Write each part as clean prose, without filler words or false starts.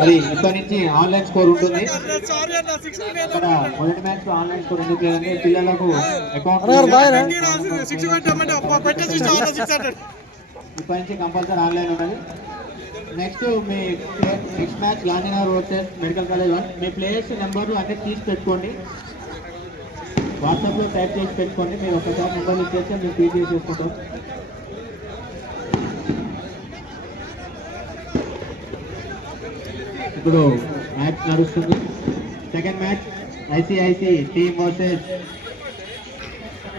మరి ఇప్పటి నుంచి ఆన్లైన్ స్కోర్ ఉంటుంది. ఇక్కడ మొదటి మ్యాచ్ ఆన్లైన్ స్కోర్ ఎందుకు లేదంటే పిల్లలకు అకౌంట్ ఇప్పటి నుంచి కంపల్సరీ ఆన్లైన్ ఉన్నది. Next match Gandhinagar versus medical college 1. మీ ప్లేయర్స్ నెంబర్లు అన్నీ తీసి పెట్టుకోండి, వాట్సాప్లో టైప్ చేసి పెట్టుకోండి. మీరు ఒకసారి నెంబర్లు ఇచ్చేస్తే మేము ఫీడ్ చేసుకుంటాం. ఇప్పుడు మ్యాచ్ నడుస్తుంది. Second match ICICI team versus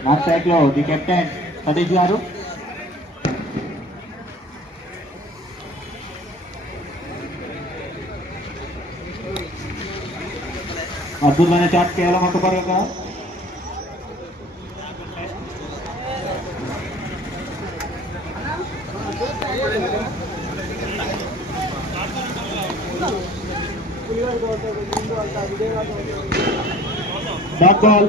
north side లో ది కెప్టెన్ సతీష్ గారు. అద్భుతమైన షాట్ కేవలం ఒక పరంగా షాట్ బాల్.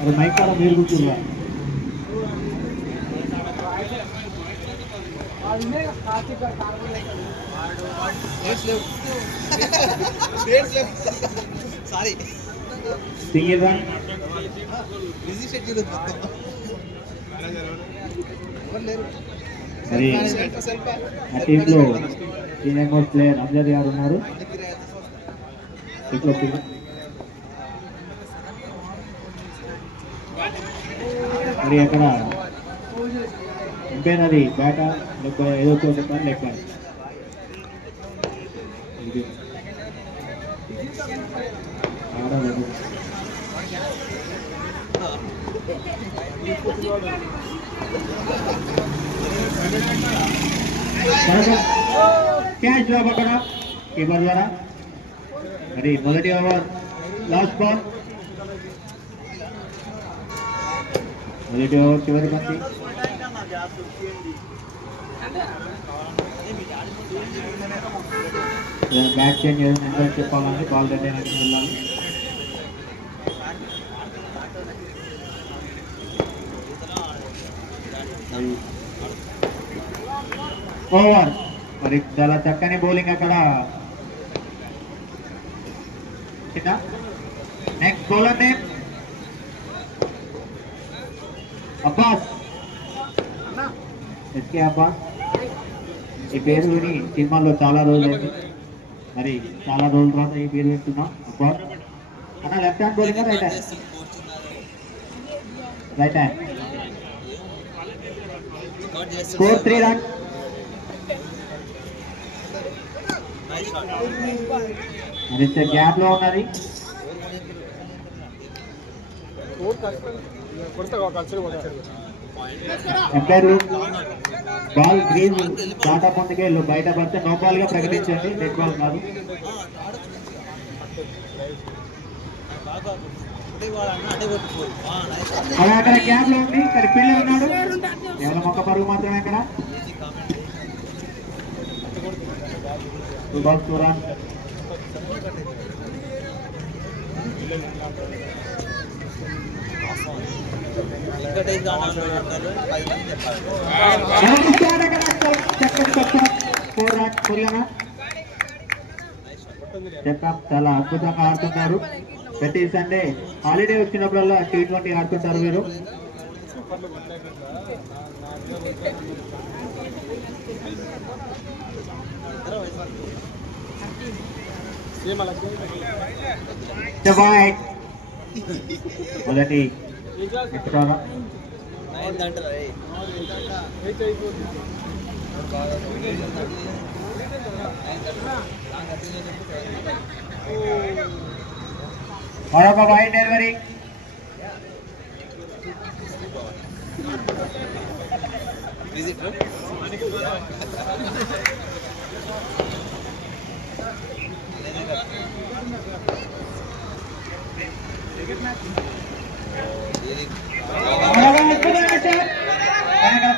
అది మైక్ కూడా మీరు కూర్చున్నా. Single run. మరి ఆ టీంలో సీనియర్ మోస్ట్ ప్లేయర్ అమ్జద్ గారు ఉన్నారు. మరి అక్కడ ఎంపైనది బ్యాటా లేక ఏదో చెప్పాలి లెక్క క్యాచ్ డ్రాప్ అక్కడ కీపర్ ద్వారా. మరి మొదటి ఓవర్ లాస్ట్ బాల్. మొదటి ఓవర్ చివరి బంతి. బ్యాట్ చేంజ్ ఏదైనా చెప్పాలని బాల్ రెడీ అయినట్టు వెళ్ళాలి. ఓవర్. మరి చాలా చక్కని బౌలింగ్ అక్కడ. Next bowler name Abbas, SK Abbas. ఈ పేరు విని సినిమాల్లో చాలా రోజులైంది, మరి చాలా రోజుల తర్వాత ఈ పేరు వింటున్నాం. అబ్బాస్ అన్న left hand bowling right hand? Right hand. Score 3 runs. మరి గ్యాప్ లో ఉన్నది. ఎంపైర్ బాల్ గ్రీన్ దాటా పొందుకే బయట పడితే నో బాల్ గా ప్రకటించండి, డెడ్ బాల్ కాదు. అక్కడ గ్యాప్ లో ఉంది, ఇక్కడ ఫీల్డర్ ఉన్నాడు, కేవలం ఒక పరుగు మాత్రమే. అక్కడ 2 balls 2 runs. చాలా అద్భుతంగా ఆడుతున్నారు. ప్రతి సండే హాలిడే వచ్చినప్పుడల్లా T20 ఆడుతుంటారు మీరు. మొదటి మరొక వైడ్ డెలివరీ.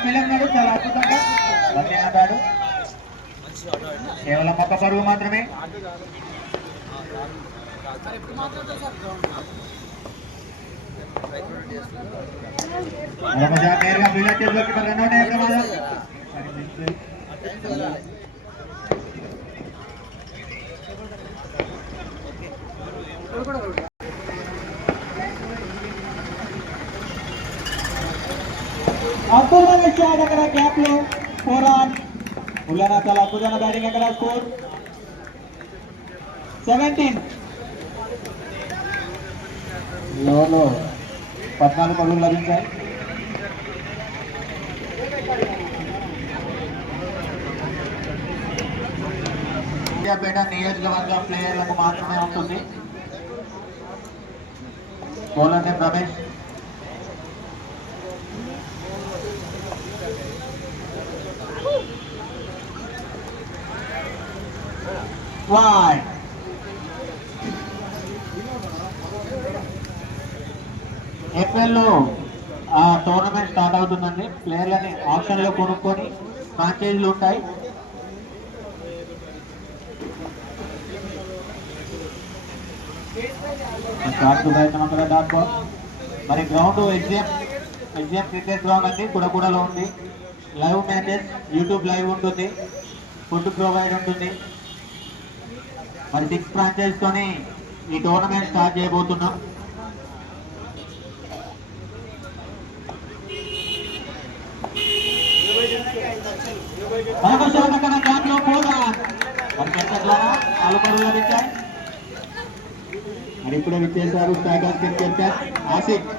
పిల్లలు చాలా అద్భుతంగా మళ్ళీ ఆడాడు. కేవలం ఒక్క పరుగు మాత్రమే. నేరుగా ఫీల్డర్ చేతిలోకి రన్అట్ అయ్యే ప్రమాదం. అద్భుతమైన షాట్ అక్కడ గ్యాప్ లో 4 రన్స్. ఉల్లానా చాలా అద్భుతమైన బ్యాటింగ్ అక్కడ. స్కోర్ 17. లోలో 14 పరుగులు లభించాయి. సూర్యాపేట నియోజకవర్గ ప్లేయర్లకు మాత్రమే ఉంటుంది. Bowler name Ramesh. Wide. ఏప్రిల్లో టోర్నమెంట్ స్టార్ట్ అవుతుందండి. ప్లేయర్లని ఆప్షన్ లో కొనుక్కొని ఫ్రాంచైజీలు ఉంటాయి. మరి గ్రౌండ్ ఎగ్జామ్ క్రికెట్ గ్రౌండ్ అండి కుడకూడలో ఉంది. లైవ్ మ్యాచెస్ యూట్యూబ్ లైవ్ ఉంటుంది. ఫుడ్ ప్రొవైడ్ ఉంటుంది. మరి 6 ఫ్రాంచైజ్ తోని ఈ టోర్నమెంట్ స్టార్ట్ చేయబోతున్నాం. మరి ఇప్పుడే విచ్చేశారు టైగర్స్ క్రికెట్ ఆసిఫ్.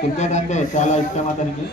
క్రికెట్ అంటే చాలా ఇష్టం అతనికి.